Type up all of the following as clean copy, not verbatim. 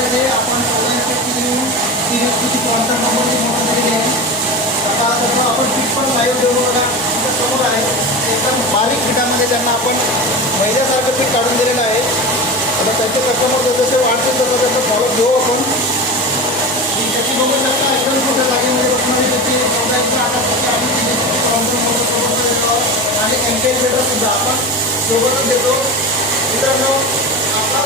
व्हिडिओमध्ये आपण किती कॉन्टॅक्ट नंबरची नोंद केलेली आहे. आता जसं आपण पीठ पण लाईव्ह डेमो बघा तुमच्या समोर आहे. एकदम बारीक पिठामध्ये त्यांना आपण मैद्यासारखं पीठ काढून दिलेलं आहे. आता त्यांचे कस्टमर जसे वाढतील तसं त्याचं फॉलो घेऊ आपण. त्याची बघू शकता एकदम छोट्या जागेमध्ये बसणारी त्याची चौदाचा आटा आम्ही आणि एम्पेरिटर सुद्धा आपण सोबतच देतो. मित्रांनो आपला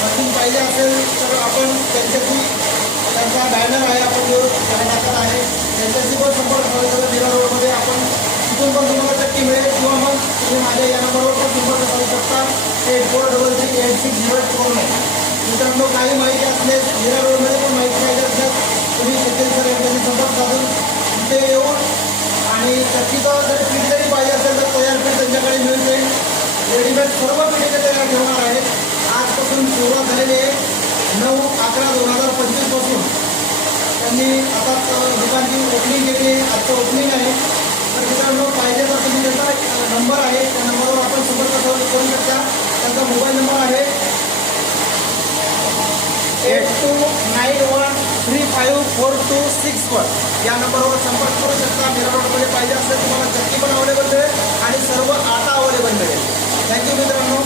मशीन पाहिजे असेल तर आपण त्यांचा बॅनर आहे आपण जो टाकत आहे त्यांच्याशी पण संपर्क साधू मीरा रोडमध्ये आपण तिथून पण तुम्हाला चक्की मिळेल किंवा मग तुम्ही माझ्या या नंबरवर पण संपर्क साधू शकता. 84338609. मित्रांनो काही माहिती असल्यास मीरा रोडमध्ये पण माहिती पाहिजे असल्यास तुम्ही शेतकरी सर यांच्याशी संपर्क साधून तिथे येऊन आणि चक्कीचं जर पीठ जरी पाहिजे असेल तर तयार पीठ त्यांच्याकडे मिळून जाईल. रेडीमेड सर्व पिठे तयार ठेवणार आहेत. आजपासून सुरुवात झालेली आहे 9/11/2025 पासून त्यांनी आता दुकानची ओपनिंग केली आहे. आजचं ओपनिंग आहे. तर मित्रांनो पाहिजे तर तुम्ही त्यांचा नंबर आहे त्या नंबरवर आपण संपर्क करू शकता. त्यांचा मोबाईल नंबर आहे 8291354261. या नंबरवर संपर्क करू शकता. मीरा रोडमध्ये पाहिजे असेल तुम्हाला चक्की पण अवेलेबल मिळेल आणि सर्व आटा अवेलेबल मिळेल. थँक्यू मित्रांनो.